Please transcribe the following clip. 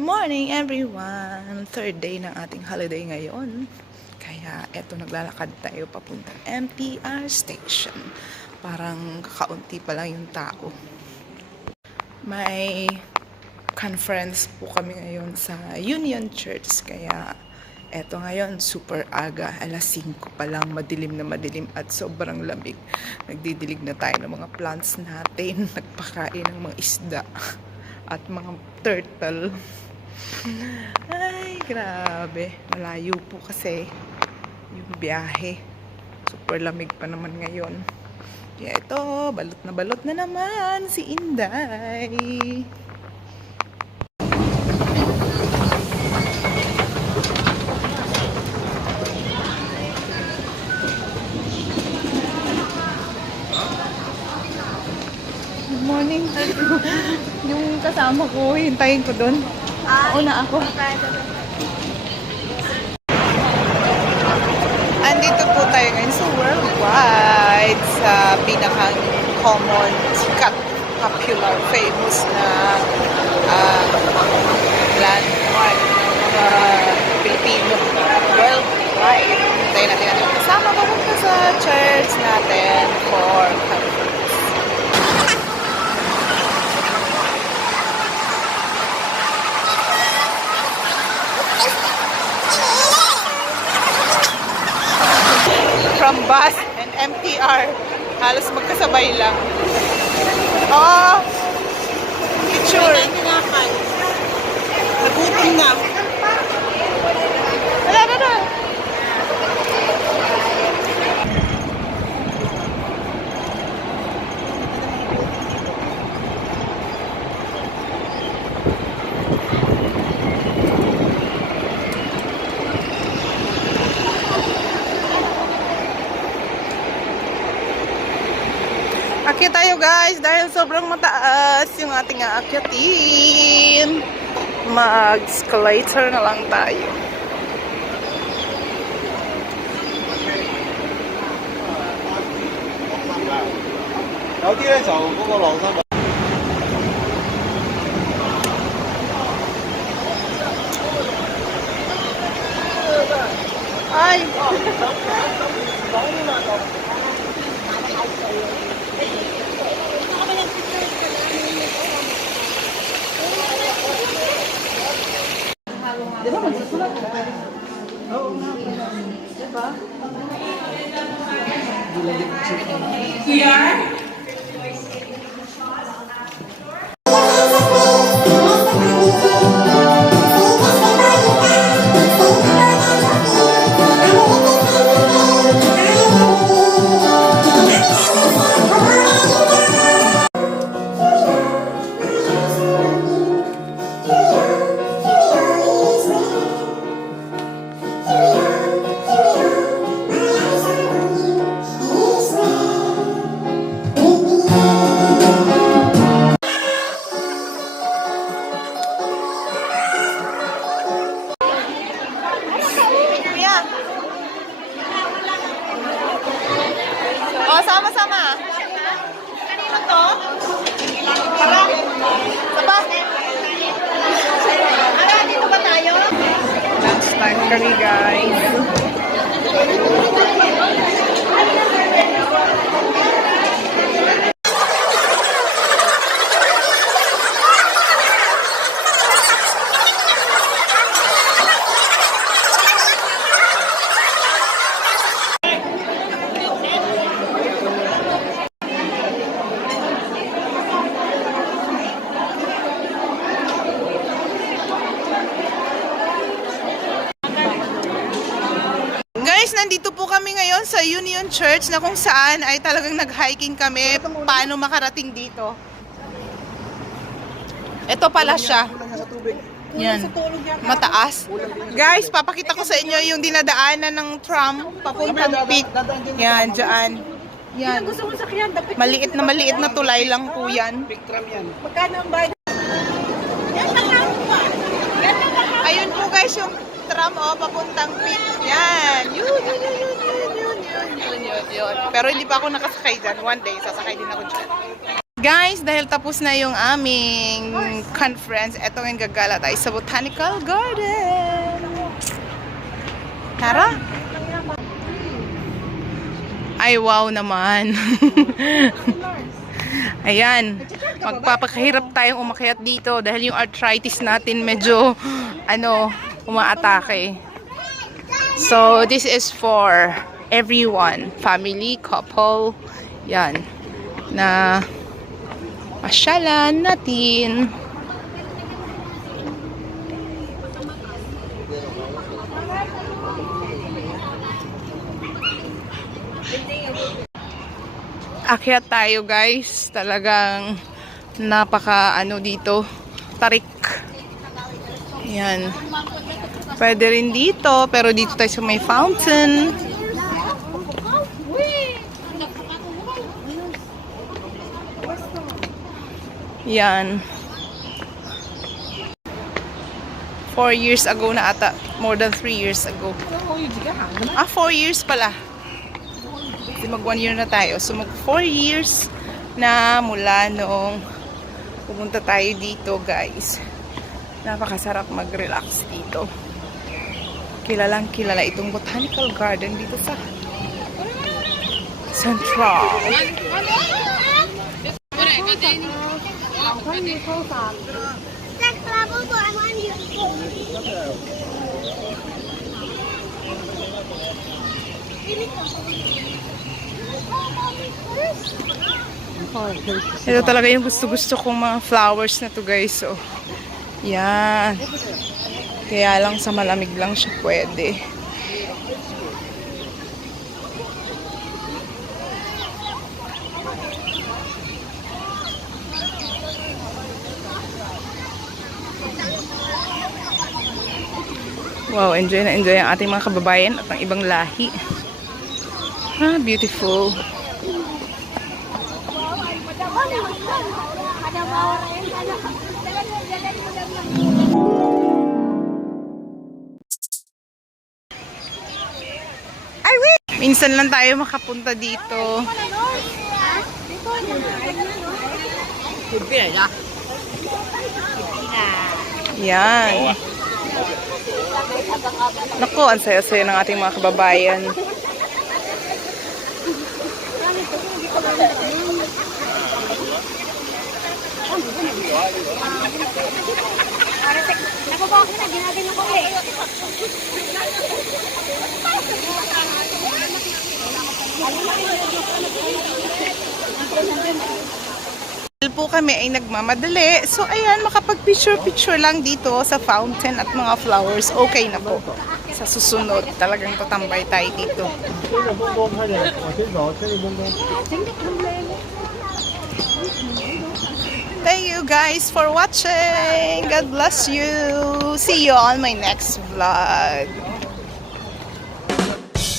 morning everyone! Third day ng ating holiday ngayon. Kaya eto naglalakad tayo papuntang MTR station. Parang kakaunti pa lang yung tao. May conference po kami ngayon sa Union Church. Kaya eto ngayon super aga. Alas 5 pa lang, madilim na madilim at sobrang lamig. Nagdidilig na tayo ng mga plants natin. Nagpakain ng mga isda at mga turtle. Ay, grabe. Malayo po kasi yung biyahe. Super lamig pa naman ngayon. Kaya ito, balot na naman si Inday. Good morning. Yung kasama ko, hintayin ko doon. Una ako. Andito po tayo ngayon sa Worldwide, sa pinakang common, sikat, popular, famous na landmark ng mga Pilipino worldwide. Hintayin natin natin kasama papunta sa church natin for conference. From bus and MTR, halos magkasabay lang. Oh, picture. Nagutom na. Wala na. Akyat tayo guys dahil sobrang mataas yung ating aakyatin. Mag-escalator na lang tayo. Ay! Diba magsusulat ka? Oo nga. Diba? Kuya? Oh, sama-sama. Kanino to? Saba? Dito ba tayo? Lunch time kami, guys. Guys, nandito po kami ngayon sa Union Church na kung saan ay talagang nag-hiking kami paano makarating dito. Ito pala siya. Yan. Mataas. Guys, papakita ko sa inyo yung dinadaanan ng tram papuntang peak. Yan, dyan. Yan. Maliit na tulay lang po yan. Magkano ang bayad? Ayun po guys yung tram papuntang peak. Yan. Yun. Pero hindi pa ako nakasakay dyan. One day, sasakay din ako dyan. Guys, dahil tapos na yung aming conference, eto ngayon gagala tayo sa Botanical Garden. Tara! Ay, wow naman. Ayan, magpapakahirap tayong umakyat dito dahil yung arthritis natin medyo, umaatake. So, this is for everyone. Family, couple, yan, na pasyalan natin. Akyat tayo guys, talagang napaka dito, tarik. Yan. Pwede rin dito, pero dito tayo sa may fountain. Yan. 4 years ago na ata. More than 3 years ago. 4 years pala. Kasi mag 1 year na tayo. So mag 4 years na mula nung pumunta tayo dito guys. Napakasarap mag-relax dito. Kilalang kilala itong botanical garden dito sa Central. Ito talaga yung gusto-gusto kong mga flowers na to guys. So, yan. Kaya lang sa malamig lang siya pwede. Wow, enjoy na enjoy ang ating mga kababayan at ang ibang lahi. Beautiful. Ay, wait! Minsan lang tayo makapunta dito. Yan. Naku, ang saya-saya ng ating mga kababayan. Dahil po kami ay nagmamadali. So ayan, makapag-picture-picture lang dito sa fountain at mga flowers. Okay na po. Sa susunod, talagang tatambay tayo dito. Thank you guys for watching. God bless you. See you on my next vlog.